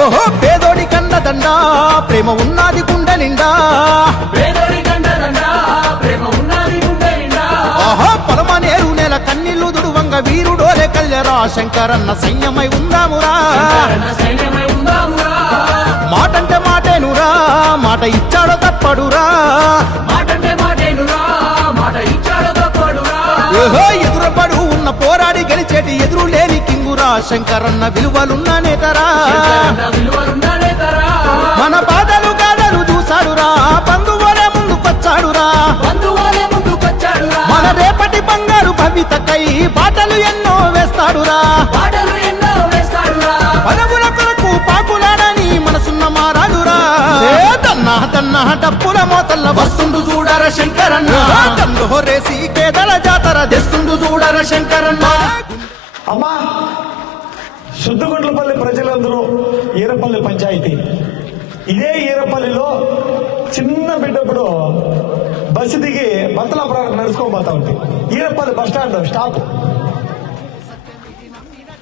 ఓహో పేదోడి కండదండా ప్రేమ ఉన్నది గుండె నిండా, ఆహా పొలమనేరు నెల కన్నీళ్లు దుడువంగ వీరుడోలే కళ్యరా శంకరన్న సైన్యమై ఉందామురా. మాటంటే మాటేనురా, మాట ఇచ్చాడో తప్పడురా. ఓహో ఎదురుపడు ఉన్న పోరాడి గెలిచేటి ఎదురు లేని కింగురా శంకరన్న విలువలున్న నేతరా. మన బాధలు గాథలు చూసాడురా, బంధువులే ముందుకొచ్చాడురా. మన రేపటి బంగారు భవితకై బాటలు ఎన్నో వేస్తాడురా. పదవుల కొరకు పాకులాడని మనసున్న మారాడురా. తన్నా తన్నా డప్పుల మోతల్ల వస్తుండు చూడర శంకరన్న, తన్ను హొరేసి కేదల జాతర తెస్తుండు చూడర శంకరన్న. అమ్మా శుద్ధగుండ్లపల్లి ప్రజలందరూ ఈరపల్లి పంచాయతీ, ఇదే ఈరపల్లిలో చిన్న బిడ్డప్పుడు బస్సు దిగి బత్తలాపురానికి నడుచుకోబోతా ఉంది. ఈరపల్లి బస్ స్టాండ్ స్టాప్.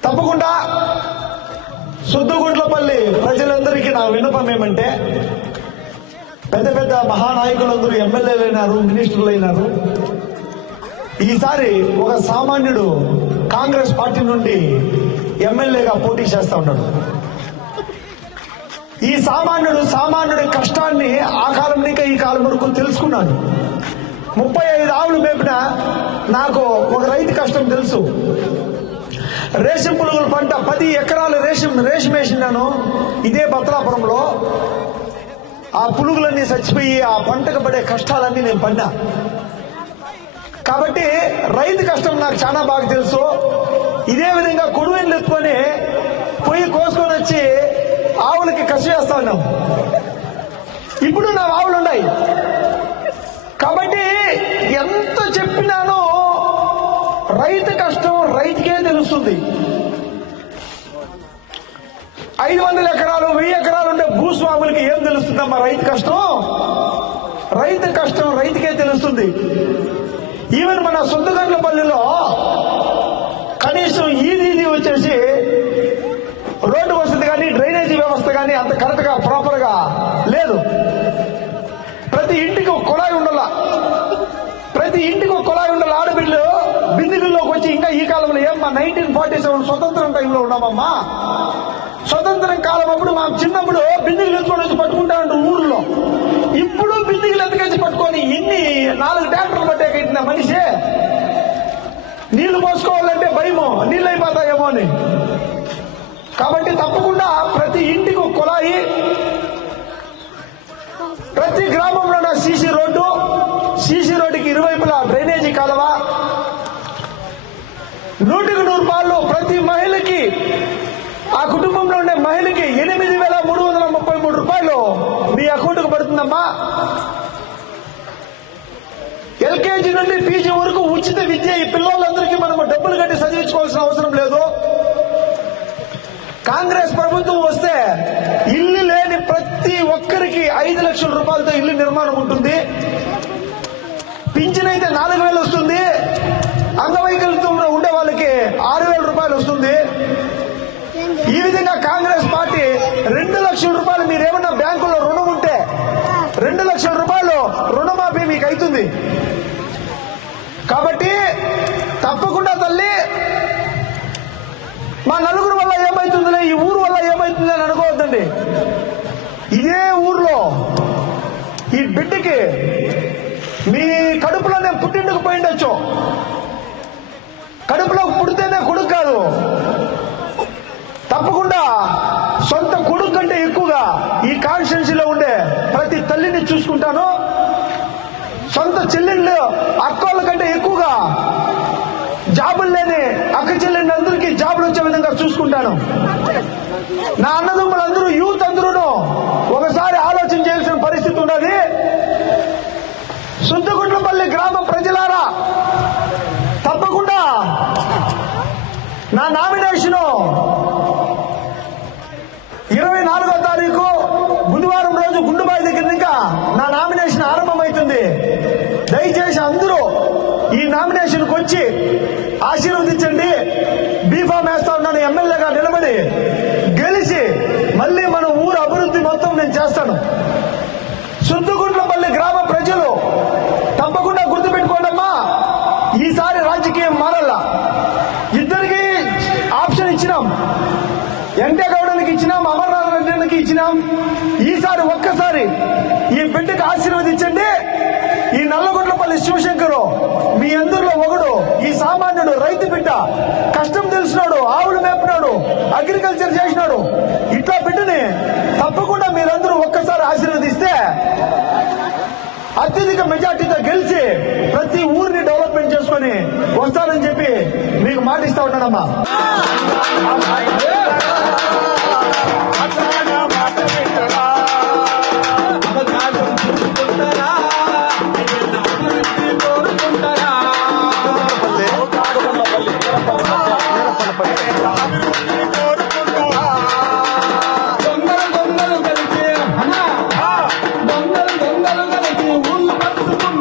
తప్పకుండా శుద్ధగుండ్లపల్లి ప్రజలందరికీ నా విన్నపం ఏమంటే, పెద్ద పెద్ద మహానాయకులందరూ ఎమ్మెల్యేలు అయినారు, మినిస్టర్లు అయినారు. ఈసారి ఒక సామాన్యుడు కాంగ్రెస్ పార్టీ నుండి ఎమ్మెల్యేగా పోటీ చేస్తా ఉన్నాడు. ఈ సామాన్యుడి కష్టాన్ని ఆ కాలం నుంచి ఈ కాలం వరకు తెలుసుకున్నాను. 35 ఆవులు మేపిన నాకు ఒక రైతు కష్టం తెలుసు. రేషం పురుగుల పంట 10 ఎకరాలు రేషం వేసినాను ఇదే బత్తలాపురంలో. ఆ పురుగులన్నీ చచ్చిపోయి ఆ పంటకు పడే కష్టాలన్నీ నేను పడినా. కాబట్టి రైతు కష్టం నాకు చాలా బాగా తెలుసు. ఇదే విధంగా కొడువైన ఎత్తుకొని పొయ్యి కోసుకొని వచ్చి ఆవులకి కసి వేస్తా ఉన్నాం. ఇప్పుడు నా ఆవులు ఉన్నాయి కాబట్టి ఎంత చెప్పినానో రైతు కష్టం రైతుకే తెలుస్తుంది. 500 ఎకరాలు 1000 ఎకరాలు ఉండే భూస్వాములకి ఏం తెలుస్తుందమ్మా రైతు కష్టం? రైతు కష్టం రైతుకే తెలుస్తుంది. ఈవెన్ మన శుద్ధగుండ్లపల్లిలో కనీసం ఈదీ వచ్చేసి రోడ్డు వసతి కానీ డ్రైనేజీ వ్యవస్థ కానీ అంత కరెక్ట్ గా ప్రాపర్ గా లేదు. ప్రతి ఇంటికి ఒక కుళాయి ఉండాల, ఆడబిడ్డలు బిందుగుల్లోకి వచ్చి ఇంకా ఈ కాలంలో ఏమ్మా 1947 స్వతంత్రం టైంలో ఉన్నామమ్మా. స్వతంత్రం కాలం అప్పుడు మా చిన్నప్పుడు బిందుగులు ఎత్తుకొని వచ్చి పట్టుకుంటా ఉంటారు ఊర్లో. ఇప్పుడు బిందుగులు ఎత్తుకొచ్చి పట్టుకొని ఇన్ని 4 ట్రాక్టర్లు పట్టేకైతుందా మనిషి? నీళ్లు పోసుకోవాలంటే భయమో, నీళ్ళు అయిపోతాయేమో అని. కాబట్టి తప్పకుండా ప్రతి ఇంటికి ఒక కుళాయి, ప్రతి గ్రామంలో సీసీ రోడ్డుకి ఇరువైపులా డ్రైనేజీ కాలువ, 100కి 100 రూపాయలు ప్రతి మహిళకి, ఆ కుటుంబంలో ఉండే మహిళకి 8,333 రూపాయలు మీ అకౌంట్ కు పడుతుందమ్మా. ఎల్కేజీ నుండి పీజీ వరకు ఉచిత విద్య. ఈ పిల్లలందరికీ మనము డబ్బులు కట్టి చదివించుకోవాల్సిన అవసరం లేదు. కాంగ్రెస్ ప్రభుత్వం వస్తే ఇల్లు లేని ప్రతి ఒక్కరికి 5 లక్షల రూపాయలతో ఇల్లు నిర్మాణం ఉంటుంది. పింఛన్ అయితే 4,000 వస్తుంది. అంగవైకల్యంతో ఉండే వాళ్ళకి 6,000 రూపాయలు వస్తుంది. ఈ విధంగా కాంగ్రెస్ పార్టీ 2 లక్షల రూపాయలు, మీరేమన్నా బ్యాంకులో రుణం ఉంటే 2 లక్షల రూపాయలు రుణమాఫీ మీకు అవుతుంది. కాబట్టి తప్పకుండా తల్లి, మా నలుగురు వల్ల ఏమైతుందిలే, ఈ ఊరు వల్ల ఏమైతుంది అని అనుకోవద్దండి. ఇదే ఊర్లో ఈ బిడ్డకి మీ కడుపులో నేను పుట్టిండుకు పోయిండొచ్చు. కడుపులో పుడితేనే కొడుకు కాదు. తప్పకుండా సొంత కొడుకు కంటే ఎక్కువగా ఈ కాన్స్టిట్యున్సీలో ఉండే ప్రతి తల్లిని చూసుకుంటాను. సొంత చెల్లెళ్ళు అక్కోళ్ళ కంటే ఎక్కువగా జాబులు లేని అక్క చెల్లెళ్ళ అందరికీ జాబులు వచ్చే విధంగా చూసుకుంటాను. నా అన్నదమ్ములందరూ యూత్ అందరూ ఒకసారి ఆలోచన చేయాల్సిన పరిస్థితి ఉన్నది. శుద్ధగుండ్లపల్లి గ్రామ ప్రజలారా, తప్పకుండా నా నామినేషన్ 24వ తారీఖు బుధవారం రోజు గుండుబాయి దగ్గర ఇంకా నా నామినేషన్ ఆరంభమవుతుంది. దయచేసి అందరూ ఈ నామినేషన్కి వచ్చి ఆశీర్వదించండి. బీఫామ్ వేస్తా ఉన్నాను, ఎమ్మెల్యేగా నిలబడి గెలిచి మళ్ళీ ఒక్కసారి ఈ బిడ్డకు ఆశీర్వదించండి. ఈ నల్లగొండపల్లి శివశంకరు మీ అందరిలో ఒకడు, ఈ సామాన్యుడు రైతు బిడ్డ, కష్టం తెలిసినాడు, ఆవులు మేపినాడు, అగ్రికల్చర్ చేసినాడు. ఇట్లా బిడ్డని తప్పకుండా మీరందరూ ఒక్కసారి ఆశీర్వదిస్తే అత్యధిక మెజార్టీతో గెలిచి ప్రతి ఊరిని డెవలప్మెంట్ చేసుకొని వస్తారని చెప్పి మీకు మాట ఇస్తా ఉన్నానమ్మా. దొంగలు కలిసి ఊళ్ళు పట్టుకుంటారా.